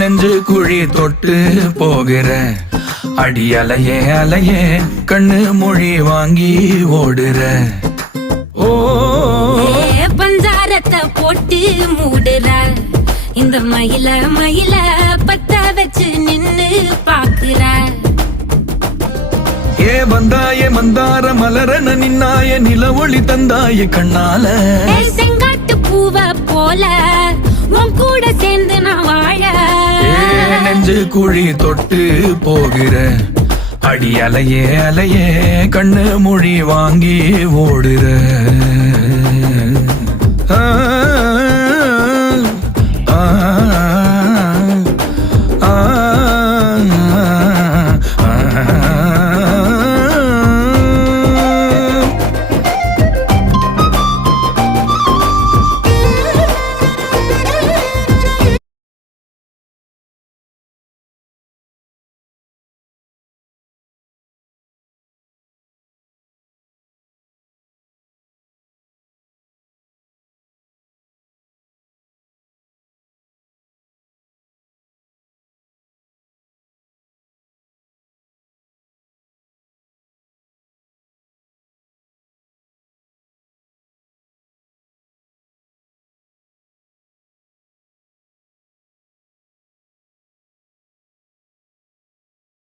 நெஞ்சு குழி தொட்டு போகிற அடி அலையே அலையே கண்ணு மொழி வாங்கி ஓடுற. ஓ பஞ்சாரத்தை போட்டு மூடுற இந்த மயில மயில பத்த வச்சு நின்னு பாக்குற. ஏ வந்தாய மந்தார மலரன நின்னாய நில ஒளி தந்தாய கண்ணால. செங்காட்டு பூவ போல உன் கூட சேர்ந்து நான் வாழ. நெஞ்சு குழி தொட்டு போகிற அடி அலையே அலையே கண்ணு மொழி வாங்கி ஓடுற. ஆ ஆ